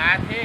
มาที่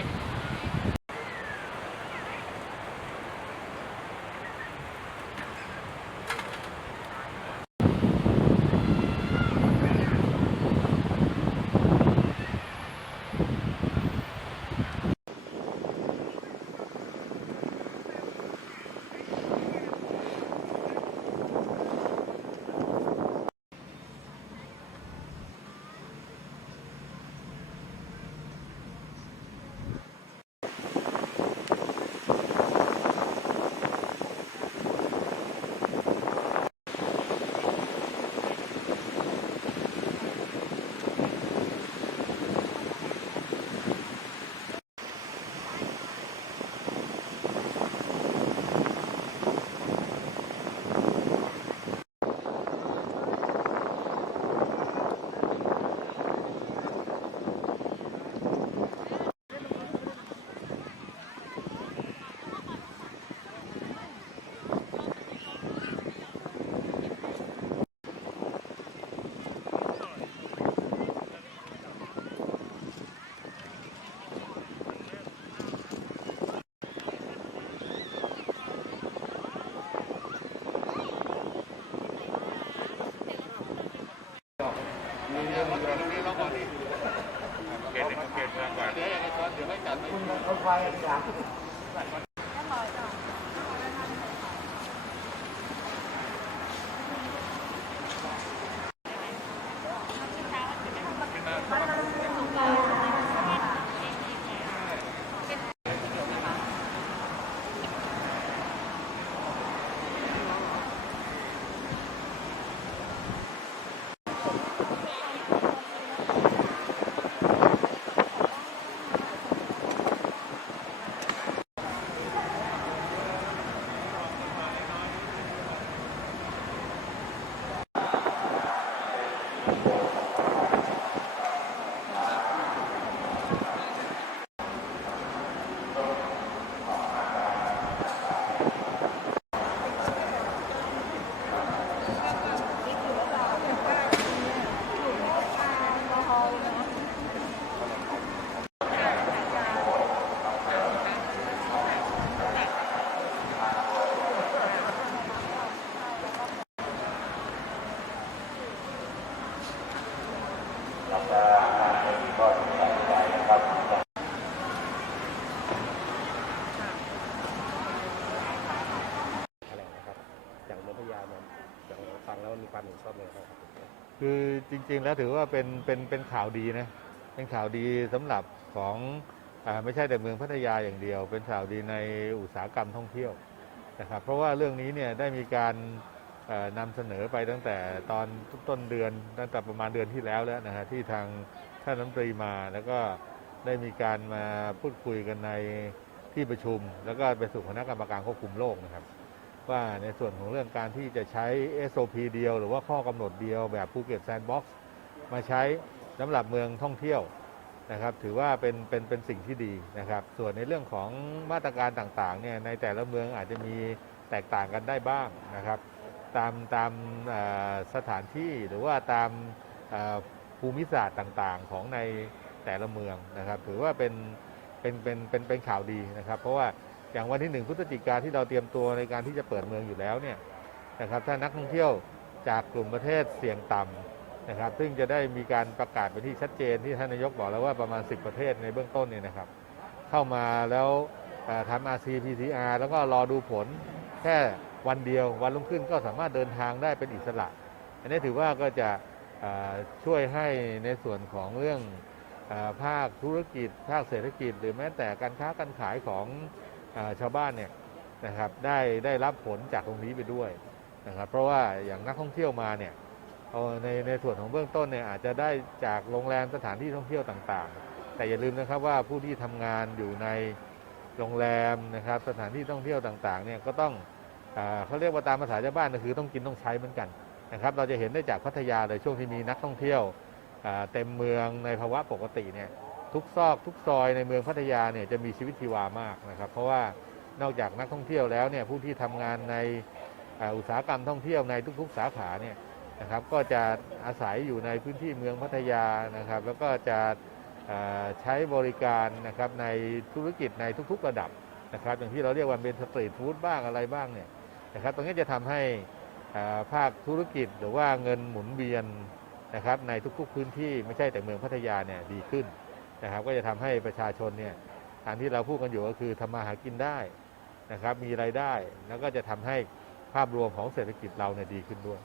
Cũng đã. คือจริงๆแล้วถือว่าเป็นเป็นเป็นข่าวดีนะเป็นข่าวดีสำหรับของอไม่ใช่แต่เมืองพัทยาอย่างเดียว เป็นข่าวดีในอุตสาหกรรมท่องเที่ยวนะครับเพราะว่าเรื่องนี้เนี่ยได้มีการนำเสนอไปตั้งแต่ตอนต้นเดือนตั้งแต่ประมาณเดือนที่แล้วแล้วนะฮะที่ทางท่านรัฐมนตรีมาแล้วก็ได้มีการมาพูดคุยกันในที่ประชุม แล้วก็ไปสู่คณะกรรมการควบคุมโรคนะครับ ว่าในส่วนของเรื่องการที่จะใช้ SOP เดียว หรือว่าข้อกำหนดเดียวแบบภูเก็ตแซนด์บ็อกซ์มาใช้สำหรับเมืองท่องเที่ยวนะครับ ถือว่าเป็นเป็นเป็นสิ่งที่ดีนะครับ ส่วนในเรื่องของมาตรการต่างๆเนี่ยในแต่ละเมืองอาจจะมีแตกต่างกันได้บ้างนะครับ ตามตามสถานที่หรือว่าตามภูมิศาสตร์ต่างๆของในแต่ละเมืองนะครับ ถือว่าเป็นเป็นเป็นเป็นเป็นข่าวดีนะครับ เพราะว่า อย่างวันที่หนึ่งพฤศจิกาที่เราเตรียมตัวในการที่จะเปิดเมืองอยู่แล้วเนี่ยนะครับถ้านักท่องเที่ยวจากกลุ่มประเทศเสี่ยงต่ำนะครับ ซึ่งจะได้มีการประกาศไปที่ชัดเจนที่ท่านนายกบอกแล้วว่าประมาณ 10 ประเทศในเบื้องต้นเนี่ยนะครับ เข้ามาแล้วทำ RC-PCR แล้วก็รอดูผลแค่วันเดียววันรุ่งขึ้นก็สามารถเดินทางได้เป็นอิสระ อันนี้ถือว่าก็จะช่วยให้ในส่วนของเรื่องภาคธุรกิจ ภาคเศรษฐกิจ หรือแม้แต่การค้าการขายของ ชาวบ้านเนี่ยนะครับได้ได้รับผลจากตรงนี้ไปด้วยนะครับเพราะว่าอย่างนักท่องเที่ยวมาเนี่ยเอาในในส่วนของเบื้องต้นเนี่ยอาจจะได้จากโรงแรมสถานที่ท่องเที่ยวต่างๆ แต่อย่าลืมนะครับว่าผู้ที่ทำงานอยู่ในโรงแรมนะครับสถานที่ท่องเที่ยวต่างๆเนี่ยก็ต้องเอเขาเรียกว่าตามภาษาชาวบ้านก็คือต้องกินต้องใช้เหมือนกันนะครับเราจะเห็นได้จากพัทยาเลยช่วงที่มีนักท่องเที่ยวเต็มเมืองในภาวะปกติเนี่ย ทุกซอกทุกซอยในเมืองพัทยาเนี่ยจะมีชีวิตชีวามากนะครับ เพราะว่านอกจากนักท่องเที่ยวแล้วเนี่ยผู้ที่ทำงานในอุตสาหกรรมท่องเที่ยวในทุก ๆ สาขาเนี่ยนะครับ ก็จะอาศัยอยู่ในพื้นที่เมืองพัทยานะครับ แล้วก็จะใช้บริการนะครับในธุรกิจในทุก ๆ ระดับนะครับ อย่างที่เราเรียกว่าเป็นสตรีทฟู้ดบ้างอะไรบ้างเนี่ยนะครับ ตรงนี้จะทำให้ภาคธุรกิจหรือว่าเงินหมุนเวียนนะครับในทุกๆพื้นที่ไม่ใช่แต่เมืองพัทยาเนี่ยดีขึ้น นะครับ ก็จะทำให้ประชาชนเนี่ยทางที่เราพูดกันอยู่ก็คือทำมาหากินได้นะครับ มีรายได้แล้วก็จะทำให้ภาพรวมของเศรษฐกิจเราเนี่ยดีขึ้นด้วย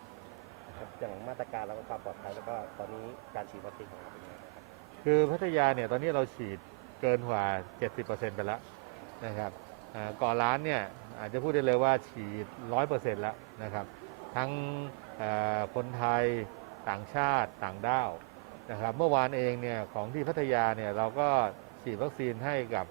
ครับอย่างมาตรการแล้วก็ความปลอดภัยแล้วก็ตอนนี้การฉีดวัคซีนของเราเป็นยังไงครับคือพัทยาเนี่ยตอนนี้เราฉีดเกินกว่า 70%ไปแล้วนะครับอ่าก่อนร้านเนี่ยอาจจะพูดได้เลยว่าฉีด 100%แล้วนะครับ ทั้งเอ่อคนไทยต่างชาติต่างด้าว นะครับเมื่อวานเองเนี่ยของที่พัทยาเนี่ยเราก็ฉีดวัคซีนให้กับ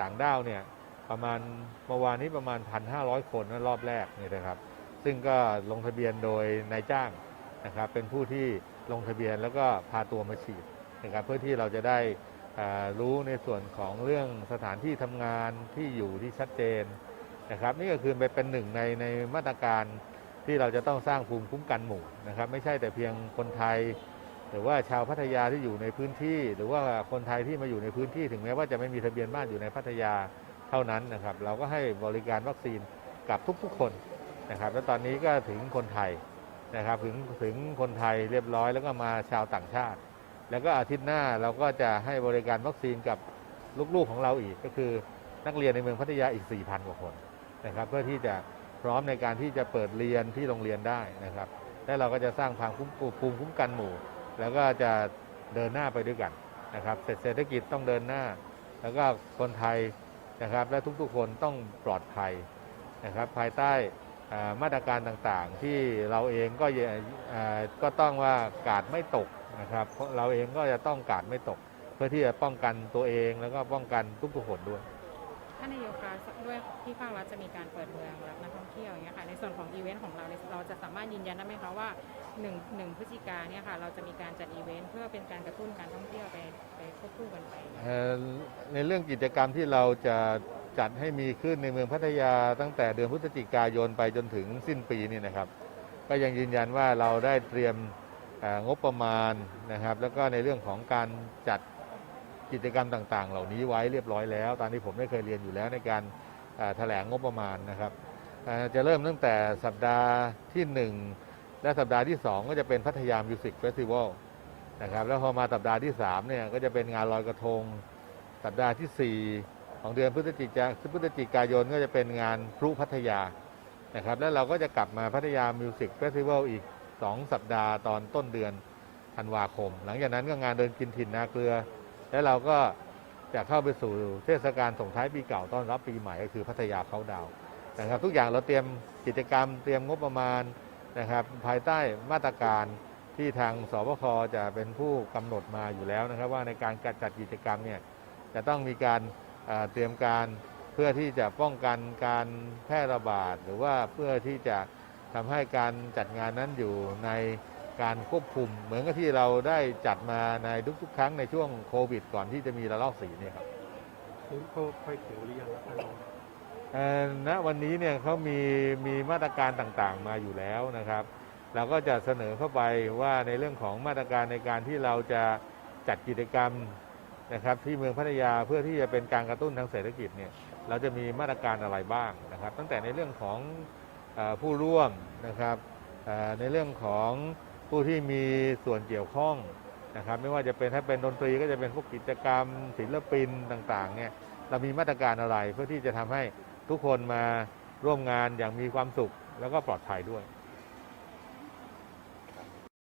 ต่างด้าวเนี่ยประมาณเมื่อวานนี้ประมาณ 1,500 คนรอบแรกนี่นะครับ ซึ่งก็ลงทะเบียนโดยนายจ้างนะครับเป็นผู้ที่ลงทะเบียนแล้วก็พาตัวมาฉีดนะครับเพื่อที่เราจะได้รู้ในส่วนของเรื่องสถานที่ทำงานที่อยู่ที่ชัดเจนนะครับนี่ก็คือเป็นหนึ่งในในมาตรการที่เราจะต้องสร้างภูมิคุ้มกันหมู่นะครับไม่ใช่แต่เพียงคนไทย หรือว่าชาวพัทยาที่อยู่ในพื้นที่ หรือว่าคนไทยที่มาอยู่ในพื้นที่ถึงแม้ว่าจะไม่มีทะเบียนบ้านอยู่ในพัทยาเท่านั้นนะครับ เราก็ให้บริการวัคซีนกับทุกๆคนนะครับ แล้วตอนนี้ก็ถึงคนไทยนะครับถึงถึงคนไทยเรียบร้อยแล้วก็มาชาวต่างชาติ แล้วก็อาทิตย์หน้าเราก็จะให้บริการวัคซีนกับลูกๆของเราอีก ก็คือนักเรียนในเมืองพัทยาอีก 4,000 กว่าคนนะครับ เพื่อที่จะพร้อมในการที่จะเปิดเรียนที่โรงเรียนได้นะครับ และเราก็จะสร้างความภูมิคุ้มกันหมู่ แล้วก็จะเดินหน้าไปด้วยกันนะครับเศรษฐกิจต้องเดินหน้า แล้วก็คนไทยนะครับและทุกๆคนต้องปลอดภัยนะครับภายใต้มาตรการต่างๆ ที่เราเองก็ก็ต้องว่ากาดไม่ตกนะครับเราเราเองก็จะต้องกาดไม่ตก เพื่อที่จะป้องกันตัวเองแล้วก็ป้องกันทุกๆคนด้วย ท่านนายกคะด้วยที่ภาครัฐจะมีการเปิดเมืองรับนักท่องเที่ยวย่างเงี้ยค่ะในส่วนของอีเวนต์ของเราเราจะสามารถยืนยันได้ไหมคะว่า1นึ่งหนึ่งพฤศจิกาเนี่ยค่ะเราจะมีการจัดอีเวนต์เพื่อเป็นการกระตุ้นการท่องเที่ยวไปไปควบคู่กันไปในเรื่องกิจกรรมที่เราจะจัดให้มีขึ้นในเมืองพัทยาตั้งแต่เดือนพฤศจิกายนไปจนถึงสิ้นปีนี่นะครับ ก็ยังยืนยันว่าเราได้เตรียมงบประมาณนะครับ แล้วก็ในเรื่องของการจัด กิจกรรมต่าง ๆ เหล่านี้ไว้เรียบร้อยแล้ว ตามที่ผมได้เคยเรียนอยู่แล้วในการแถลงงบประมาณนะครับจะเริ่มตั้งแต่สัปดาห์ทีหนึ่1 และสัปดาห์ที่ 2 ก็จะเป็นพัทยามิวสิกเฟสติวัลนะครับแล้วพอมาสัปดาห์ที่3เนี่ยก็จะเป็นงานลอยกระทง สัปดาห์ทีสี่ 4 ของเดือนพฤศจิกาพฤศจิกายนก็จะเป็นงานพลุพัทยานะครับแล้วเราก็จะกลับมาพัทยามิวสิกเฟสติวัลอีก 2 สัปดาห์ตอนต้นเดือนธันวาคม หลังจากนั้นก็งานเดินกินถิ่นนาเกลือ แล้วเราก็จะเข้าไปสู่เทศกาลส่งท้ายปีเก่าต้อนรับปีใหม่ก็คือพัทยาเขาดาวนะครับ ทุกอย่างเราเตรียมกิจกรรม เตรียมงบประมาณนะครับ ภายใต้มาตรการที่ทางสบคจะเป็นผู้กำหนดมาอยู่แล้วนะครับ ว่าในการจัดกิจกรรมเนี่ยจะต้องมีการเอ่อเตรียมการเพื่อที่จะป้องกันการแพร่ระบาด หรือว่าเพื่อที่จะทำให้การจัดงานนั้นอยู่ใน การควบคุม เหมือนกับที่เราได้จัดมาในทุกๆ ครั้งในช่วงโควิด ก่อนที่จะมีระลอกสีเนี่ยครับนี่เขาค่อยถึงหรือยังครับท่านเอ่อณวันนี้เนี่ยเขามีมีมาตรการต่างๆมาอยู่แล้วนะครับ เราก็จะเสนอเข้าไปว่าในเรื่องของมาตรการในการที่เราจะจัดกิจกรรมนะครับที่เมืองพัทยาเพื่อที่จะเป็นการกระตุ้นทางเศรษฐกิจเนี่ยเราจะมีมาตรการอะไรบ้างนะครับ ตั้งแต่ในเรื่องของเออผู้ร่วมนะครับเอ่อในเรื่องของ ผู้ที่มีส่วนเกี่ยวข้องนะครับ ไม่ว่าจะเป็นถ้าเป็นดนตรีก็จะเป็นพวกกิจกรรม ศิลปินต่างๆเนี่ยเรามีมาตรการอะไรเพื่อที่จะทำให้ทุกคนมาร่วมงานอย่างมีความสุขแล้วก็ปลอดภัยด้วย